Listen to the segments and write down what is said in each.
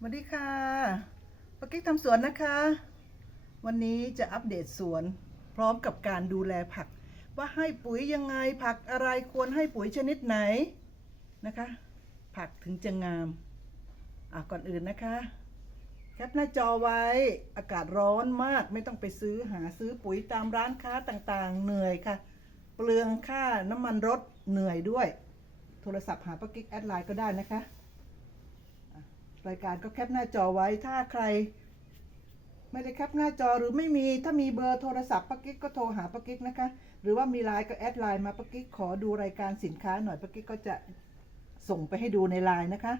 สวัสดีค่ะปากิ๊กทำสวนนะคะ วันนี้จะอัปเดตสวนพร้อมกับการดูแลผัก ว่าให้ปุ๋ยยังไงผักอะไรควรให้ปุ๋ยชนิดไหนนะคะ ผักถึงจะงามอะก่อนอื่นนะคะแคปหน้าจอไว้อากาศร้อนมากไม่ต้องไปซื้อหาซื้อปุ๋ยตามร้านค้าต่างๆ เหนื่อยค่ะ เปลืองค่าน้ำมันรถเหนื่อยด้วย โทรศัพท์หาป้ากิ๊กแอดไลน์ก็ได้นะคะ รายการก็แคปหน้าจอไว้ถ้าใคร ไม่ได้แคปหน้าจอหรือไม่มีถ้ามีเบอร์โทรศัพท์ป้ากิ๊กก็โทรหาป้ากิ๊กนะคะ หรือว่ามีไลน์ก็แอดไลน์มาป้ากิ๊กขอดูรายการสินค้าหน่อยป้ากิ๊กก็จะส่งไปให้ดูในไลน์นะคะ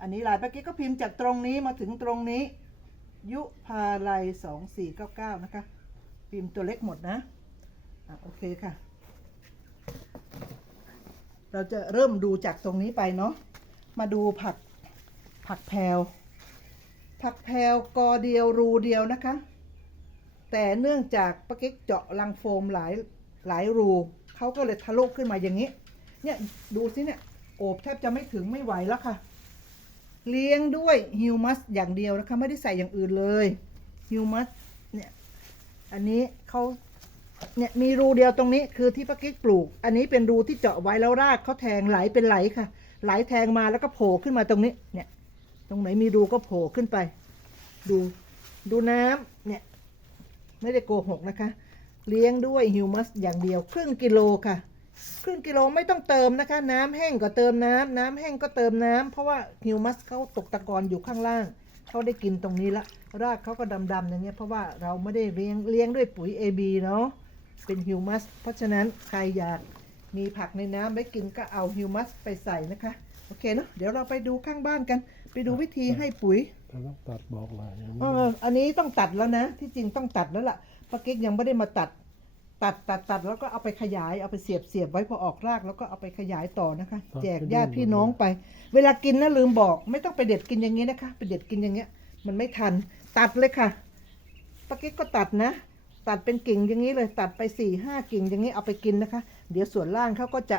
อันนี้ไลน์ป้ากิ๊กก็พิมพ์จากตรงนี้มาถึงตรงนี้ ยุพาไลสองสี่เก้าเก้านะคะพิมพ์ตัวเล็กหมดนะอะโอเคค่ะ เราจะเริ่มดูจากตรงนี้ไปเนาะมาดูผัก ผักแพรวผักแพรวกอเดียวรูเดียวนะคะ แต่เนื่องจากปะกิ๊กเจาะรังโฟมหลายหลายรูเขาก็เลยทะลุขึ้นมาอย่างนี้ เนี่ยดูสิเนี่ยโอบแทบจะไม่ถึงไม่ไหวแล้วค่ะ เลี้ยงด้วยฮิวมัสอย่างเดียวนะคะ ไม่ได้ใส่อย่างอื่นเลยฮิวมัสเนี่ยอันนี้เขาเนี่ยมีรูเดียวตรงนี้คือที่ปะกิ๊กปลูก อันนี้เป็นรูที่เจาะไว้แล้วรากเขาแทงไหลเป็นไหลค่ะ ไหลแทงมาแล้วก็โผล่ขึ้นมาตรงนี้เนี่ย ตรงไหนมีรูก็โผล่ขึ้นไป ดูดูน้ำเนี่ย ไม่ได้โกหกนะคะ เลี้ยงด้วยฮิวมัสอย่างเดียว ครึ่งกิโลค่ะ ครึ่งกิโลไม่ต้องเติมนะคะ น้ำแห้งก็เติมน้ำน้ำแห้งก็เติมน้ำเพราะว่าฮิวมัสเขาตกตะกอนอยู่ข้างล่างเขาได้กินตรงนี้ละ รากเขาก็ดำๆอย่างเงี้ยเพราะว่าเราไม่ได้เลี้ยงเลี้ยงด้วยปุ๋ย AB เนาะเป็นฮิวมัสเพราะฉะนั้นใครอยากมีผักในน้ำไว้กินก็เอาฮิวมัสไปใส่นะคะ โอเคเนาะเดี๋ยวเราไปดูข้างบ้านกัน ไปดูวิธีให้ปุ๋ยถ้าต้องตัดบอกมาอย่างนี้เอออันนี้ต้องตัดแล้วนะ ที่จริงต้องตัดแล้วล่ะป้ากิ๊กยังไม่ได้มาตัด ตัดตัดตัดแล้วก็เอาไปขยายเอาไปเสียบเสียบไว้พอออกรากแล้วก็เอาไปขยายต่อนะคะ แจกญาติพี่น้องไป เวลากินนะลืมบอก ไม่ต้องไปเด็ดกินอย่างนี้นะคะไปเด็ดกินอย่างเงี้ย มันไม่ทัน ตัดเลยค่ะป้ากิ๊กก็ตัดนะ ตัดเป็นกิ่งอย่างนี้เลย ตัดไปสี่ห้ากิ่งอย่างนี้เอาไปกินนะคะ เดี๋ยวส่วนล่างเขาก็จะ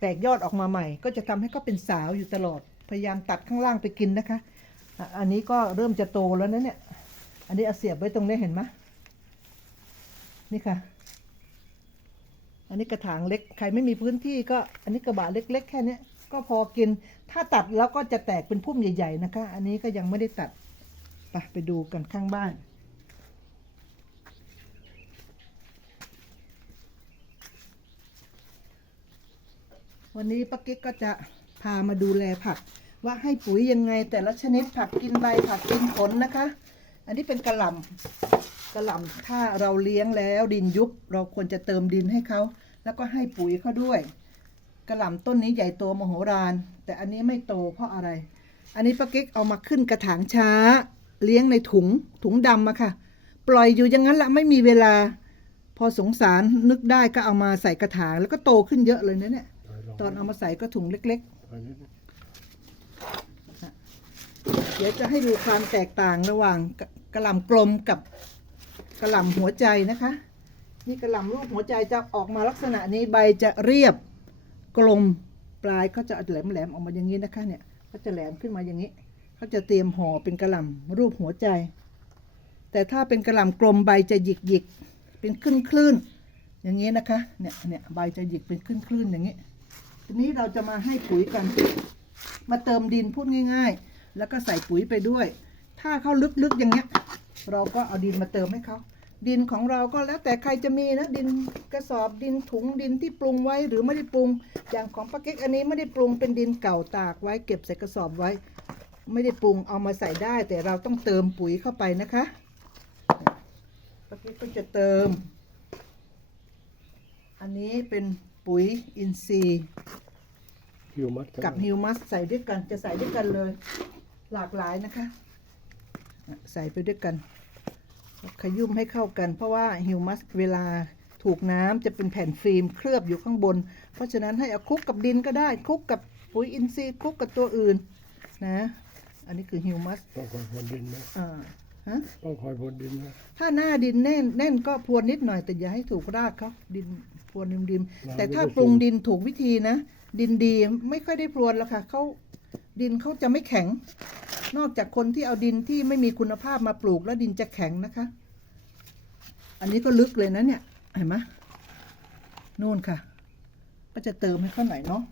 แตกยอดออกมาใหม่ ก็จะทำให้เขาเป็นสาวอยู่ตลอด พยายามตัดข้างล่างไปกินนะคะ อันนี้ก็เริ่มจะโตแล้วนะเนี่ย อันนี้เอาเสียบไว้ตรงนี้เห็นไหมนี่ค่ะ อันนี้กระถางเล็ก ใครไม่มีพื้นที่ก็ อันนี้กระบะเล็ก ๆ แค่เนี้ยก็พอกิน ถ้าตัดแล้วก็จะแตกเป็นพุ่มใหญ่ ๆ นะคะ อันนี้ก็ยังไม่ได้ตัด ไปไปดูกันข้างบ้านวันนี้ป้ากิ๊กก็จะพามาดูแลผัก ว่าให้ปุ๋ยยังไง แต่ละชนิดผักกินใบผักกินผลนะคะ อันนี้เป็นกระหล่ำกระหล่ำถ้าเราเลี้ยงแล้วดินยุบเราควรจะเติมดินให้เขาแล้วก็ให้ปุ๋ยเขาด้วยกระหล่ำต้นนี้ใหญ่โตมโหฬารแต่อันนี้ไม่โตเพราะอะไร อันนี้ป้ากิ๊กเอามาขึ้นกระถางช้า เลี้ยงในถุงถุงดำอะค่ะ ปล่อยอยู่อย่างนั้นละไม่มีเวลา พอสงสารนึกได้ก็เอามาใส่กระถางแล้วก็โตขึ้นเยอะเลยนะเนี่ยตอนเอามาใส่ก็ถุงเล็ก ๆ เดี๋ยวจะให้ดูความแตกต่างระหว่างกระหล่ำกลมกับกระหล่ำหัวใจนะคะ นี่กระหล่ำรูปหัวใจจะออกมาลักษณะนี้ใบจะเรียบกลมปลายก็จะแหลมแหลมๆออกมาอย่างนี้นะคะเนี่ยก็จะแหลมขึ้นมาอย่างนี้เขาจะเตรียมห่อเป็นกระหล่ำรูปหัวใจ แต่ถ้าเป็นกระหล่ำกลมใบจะหยิกหยิกๆเป็นคลื่นคลื่นๆอย่างนี้นะคะเนี่ยเนี่ยใบจะหยิกเป็นคลื่นคลื่นๆอย่างนี้ทีนี้เราจะมาให้ปุ๋ยกัน มาเติมดินพูดง่าย ๆ แล้วก็ใส่ปุ๋ยไปด้วย ถ้าเขาลึกๆอย่างเงี้ย เราก็เอาดินมาเติมให้เขา ดินของเราก็แล้วแต่ใครจะมีนะ ดินกระสอบดินถุงดินที่ปรุงไว้หรือไม่ได้ปรุง อย่างของป้าเก๊กอันนี้ไม่ได้ปรุงเป็นดินเก่าตากไว้เก็บใส่กระสอบไว้ ไม่ได้ปรุงเอามาใส่ได้ แต่เราต้องเติมปุ๋ยเข้าไปนะคะป้าเก๊กก็จะเติม อันนี้เป็นปุ๋ยอินทรีย์ฮิวมัดกับฮิวมัสใส่ด้วยกันจะใส่ด้วยกันเลย หลากหลายนะคะอะใส่ไปด้วยกัน ขยุ่มให้เข้ากัน เพราะว่าฮิวมัสเวลาถูกน้ำจะเป็นแผ่นฟิล์มเคลือบอยู่ข้างบน เพราะฉะนั้นให้เอาคลุกกับดินก็ได้คลุกกับปุ๋ยอินทรีย์คลุกกับตัวอื่นนะ อันนี้คือฮิวมัสต้องคอยพรวนดินนะอ่าฮะต้องคอยพรวนดินนะถ้าหน้าดินแน่นแน่นก็พรวนนิดหน่อยแต่อย่าให้ถูกรากเขาดินพรวนดิมๆแต่ถ้าปรุงดินถูกวิธีนะ ดินดีไม่ค่อยได้พรวนแล้วค่ะเขา ดินเขาจะไม่แข็ง นอกจากคนที่เอาดินที่ไม่มีคุณภาพมาปลูกแล้วดินจะแข็งนะคะ อันนี้ก็ลึกเลยนะเนี่ย เห็นไหมนู่นค่ะ ก็จะเติมให้เขาหน่อยเนาะ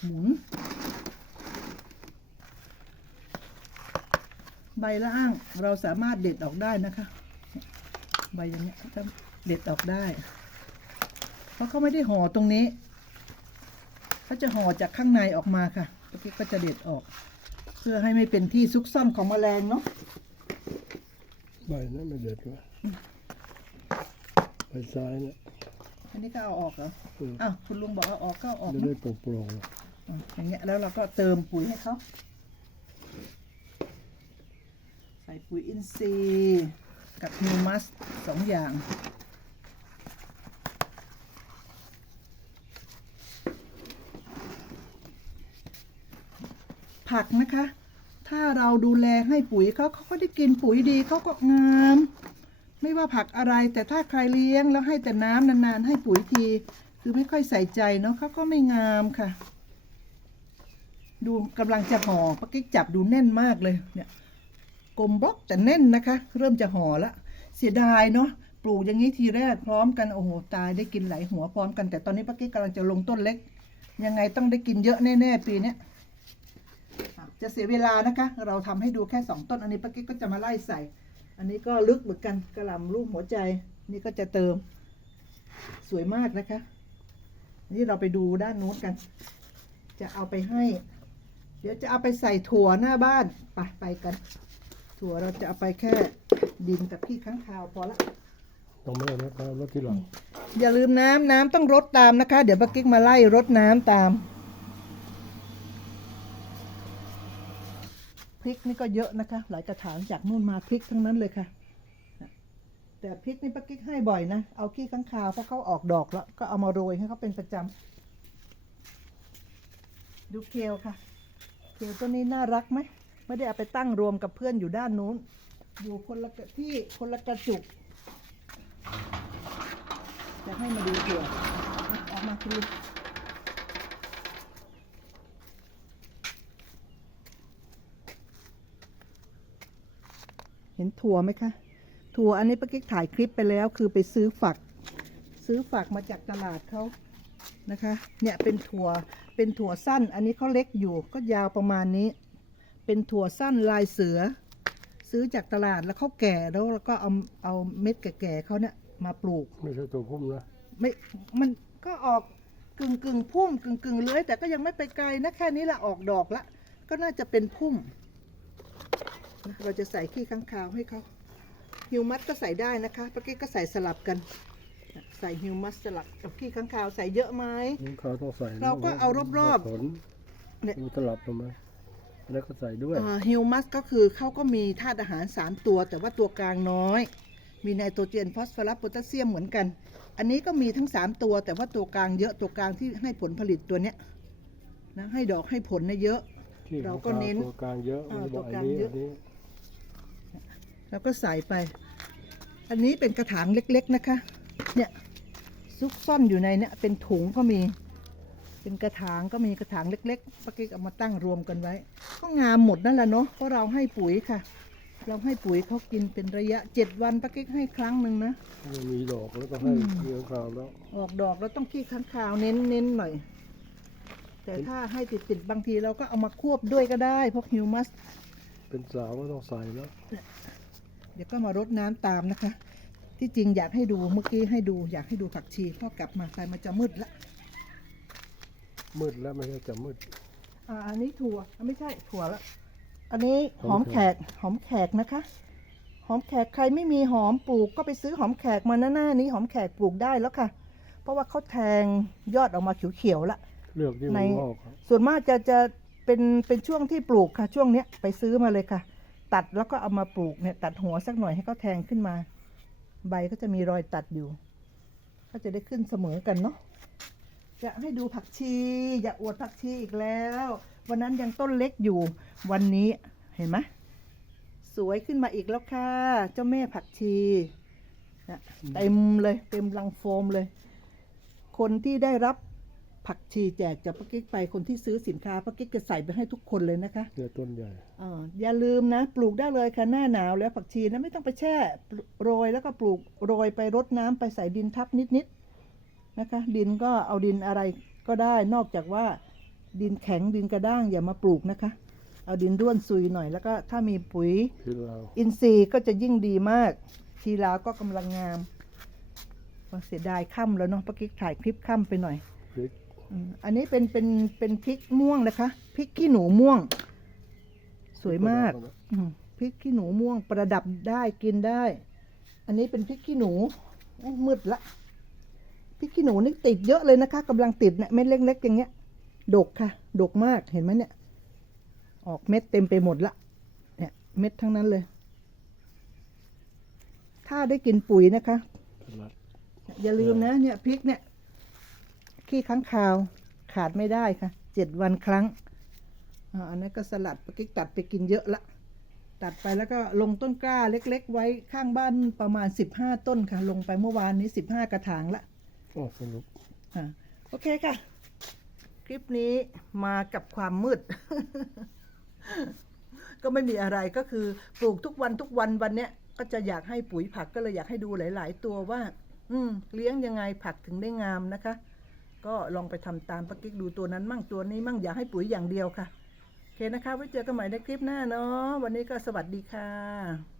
หมุนใบละอ้างเราสามารถเด็ดออกได้นะคะ ใบอย่างเนี้ยจะเด็ดออกได้ เพราะเขาไม่ได้ห่อตรงนี้เขาจะห่อจากข้างในออกมาค่ะตะกี้ก็จะเด็ดออก เพื่อให้ไม่เป็นที่ซุกซ่อนของแมลงเนาะใบนั้นไม่เด็ดวะใบซ้ายเนี่ยอันนี้ก็เอาออกเหรอเอออ้าวคุณลุงบอกเอาออกก็เอาออกจะเนอะได้โปร่งๆอะอะอย่างเงี้ยแล้วเราก็เติมปุ๋ยให้เขาใส่ปุ๋ยอินทรีย์ กับฮิวมัสสองอย่าง ผักนะคะ ถ้าเราดูแลให้ปุ๋ยเขาเขาก็ได้กินปุ๋ยดีเขาก็งามไม่ว่าผักอะไรแต่ถ้าใครเลี้ยงแล้วให้แต่น้ำนานๆ ให้ปุ๋ยที คือไม่ค่อยใส่ใจเนาะเขาก็ไม่งามค่ะ ดูกำลังจะห่อปักกิ๊กจับดูแน่นมากเลยเนี่ย กลมบล็อกแต่แน่นนะคะ เริ่มจะห่อละ เสียดายเนาะปลูกอย่างนี้ทีแรกพร้อมกันโอ้โหตายได้กินหลายหัวพร้อมกัน แต่ตอนนี้ปักกิ๊กกำลังจะลงต้นเล็ก ยังไงต้องได้กินเยอะแน่ๆปีนี้จะเสียเวลานะคะ เราทำให้ดูแค่สองต้น อันนี้ปักกิ๊กก็จะมาไล่ใส่ อันนี้ก็ลึกเหมือนกันกระลำรูปหัวใจ นี่ก็จะเติมสวยมากนะคะนี่เราไปดูด้านนู้นกัน จะเอาไปให้ เดี๋ยวจะเอาไปใส่ถั่วหน้าบ้านไปไปกัน ถั่วเราจะเอาไปแค่ดินกับขี้ข้างคาวพอละ ต้องไม่เอานะครับแล้วทีหลังอย่าลืมน้ำน้ำต้องรดตามนะคะ เดี๋ยวป้ากิ๊กมาไล่รดน้ำตาม พริกนี่ก็เยอะนะคะ หลายกระถางจากนู่นมาพริกทั้งนั้นเลยค่ะ แต่พริกนี่ป้ากิ๊กให้บ่อยนะ เอาขี้ข้างคาวเพราะเขาออกดอกแล้ว ก็เอามาโรยให้เขาเป็นประจำดูเคลค่ะ เคลตัวนี้น่ารักไหม ไม่ได้เอาไปตั้งรวมกับเพื่อนอยู่ด้านนู้น อยู่คนละที่คนละกระจุก จะให้มาดูเผื่อเอาออกมาคือเห็นถั่วไหมคะ ถั่วอันนี้ป้ากิ๊กถ่ายคลิปไปแล้ว คือไปซื้อฝัก ซื้อฝักมาจากตลาดเขานะคะ เนี่ยเป็นถั่ว เป็นถั่วสั้น อันนี้เขาเล็กอยู่ ก็ยาวประมาณนี้ เป็นถั่วสั้นลายเสือ ซื้อจากตลาดแล้วเขาแก่แล้วแล้วก็เอาเอาเม็ดแก่ๆเขาเนี่ยมาปลูก ไม่ใช่ตัวพุ่มนะไม่ มันก็ออกกึ่งกึ่งพุ่มกึ่งกึ่งเลื้อยแต่ก็ยังไม่ไปไกลนะแค่นี้ละออกดอกละ ก็น่าจะเป็นพุ่มนะเราจะใส่ขี้ข้างคาวให้เขาฮิวมัสก็ใส่ได้นะคะเมื่อกี้ก็ใส่สลับกันนะใส่ฮิวมัสสลับกับขี้ข้างคาวใส่เยอะไหมน้ำขาวต้องใส่นะเราก็เอารอบๆ ผลเนี่ยดูตลับลงมา แล้วก็ใส่ด้วยฮิวมัสก็คือเขาก็มีธาตุอาหาร 3 ตัว แต่ว่าตัวกลางน้อย มีไนโตรเจนฟอสฟอรัสโพแทสเซียมเหมือนกัน อันนี้ก็มีทั้ง 3 ตัว แต่ว่าตัวกลางเยอะตัวกลางที่ให้ผลผลิตตัวเนี้ยนะให้ดอกให้ผลนะเยอะที่เราก็เน้นตัวกลางเยอะอ่าไม่บอกตัวกอัลานงนี้เยอัอะนนี้แล้วก็ใส่ไป อันนี้เป็นกระถางเล็ก ๆนะคะ เนี่ยซุกซ่อนอยู่ในเนี่ยเป็นถุงก็มี เป็นกระถางก็มีกระถางเล็กๆป้ากิ๊กเอามาตั้งรวมกันไว้ ก็งามหมดนั่นแหละเนาะเพราะเราให้ปุ๋ยค่ะ เราให้ปุ๋ยเขากินเป็นระยะเจ็ดวันป้ากิ๊กให้ครั้งหนึ่งนะ มันมีดอกแล้วก็ให้อืมเลี้ยงขาวแล้ว ออกดอกแล้วต้องขี้ข้างคาวเน้นเน้นหน่อย แต่ถ้าให้ติดติดๆบางทีเราก็เอามาควบด้วยก็ได้พวกฮิวมัส เป็นสาวก็ต้องใส่แล้ว เดี๋ยวก็มารดน้ำตามนะคะ ที่จริงอยากให้ดูเมื่อกี้ให้ดูอยากให้ดูผักชีพอกลับมาใส่มันจะมืดละ มืดแล้วไม่ใช่จะมืด อ่าอันนี้ถั่วอะไม่ใช่ถั่วละอันนี้หหออมมแขแขกกหอมแขกนะคะ หอมแขกใครไม่มีหอมปลูกก็ไปซื้อหอมแขกมาหน้าหน้านี้หอมแขกปลูกได้แล้วค่ะ เพราะว่าเขาแทงยอดออกมาเขียวๆละเลือกที่ในมันงอกครับส่วนมากจะจะเป็นเป็นช่วงที่ปลูกค่ะ ช่วงเนี้ยไปซื้อมาเลยค่ะ ตัดแล้วก็เอามาปลูกเนี่ยตัดหัวสักหน่อยให้เขาแทงขึ้นมา ใบก็จะมีรอยตัดอยู่ ก็จะได้ขึ้นเสมอกันเนาะ จะให้ดูผักชี อย่าอวดผักชีอีกแล้ว วันนั้นยังต้นเล็กอยู่ วันนี้เห็นไหมสวยขึ้นมาอีกแล้วค่ะ เจ้าแม่ผักชีนะเต็มเลยเต็มลังโฟมเลย คนที่ได้รับผักชีแจกจากป้ากิ๊กไปคนที่ซื้อสินค้าป้ากิ๊กจะใส่ไปให้ทุกคนเลยนะคะเนี่ยต้นใหญ่อ่าอย่าลืมนะ ปลูกได้เลยค่ะหน้าหนาวแล้วผักชีนะไม่ต้องไปแช่โรยแล้วก็ปลูกโรยไปรดน้ำไปใส่ดินทับนิดๆ นะคะ ดินก็เอาดินอะไรก็ได้นอกจากว่าดินแข็งดินกระด้างอย่ามาปลูกนะคะ เอาดินร่วนซุยหน่อย แล้วก็ถ้ามีปุ๋ยที่เราวอินทรีย์ก็จะยิ่งดีมาก ทีลาวก็กำลังงามเสียดายค่ำแล้วเนาะป้ากิ๊กถ่ายคลิปค่ำไปหน่อยพริกอืมอันนี้เป็นเป็นเป็นพริกม่วงนะคะพริกขี้หนูม่วง สวยมากอืมพริกขี้หนูม่วงประดับได้กินได้ อันนี้เป็นพริกขี้หนูโอ้มืดละพ ริกขี้หนูนี่ติดเยอะเลยนะคะกำลังติดเนี่ยเม็ดเล็กๆอย่างเงี้ย ดกค่ะ ดกมากเห็นไหมเนี่ย ออกเม็ดเต็มไปหมดละ เนี่ย เม็ดทั้งนั้นเลย ถ้าได้กินปุ๋ยนะคะ อย่าลืมนะ เนี่ยพริกเนี่ย ขี้ค้างคาวขาดไม่ได้ค่ะ เจ็ดวันครั้งอันนั้นก็สลัดปกิ๊กตัดไปกินเยอะละ ตัดไปแล้วก็ลงต้นกล้าเล็ก ๆ ไว้ข้างบ้านประมาณสิบห้าต้นค่ะ ลงไปเมื่อวานนี้สิบห้ากระถางละ อ๋อสรุปอ่าโอเคค่ะ คลิปนี้มากับความมืด ก็ไม่มีอะไรก็คือปลูกทุกวันทุกวันวันเนี้ยก็จะอยากให้ปุ๋ยผักก็เลยอยากให้ดูหลาย ๆ ตัวว่า อืม เลี้ยงยังไงผักถึงได้งามนะคะ ก็ลองไปทำตามปากิ๊กดูตัวนั้นมั่งตัวนี้มั่งอย่าให้ปุ๋ยอย่างเดียวค่ะโอเคนะคะไว้เจอกันใหม่ในคลิปหน้าเนาะวันนี้ก็สวัสดีค่ะ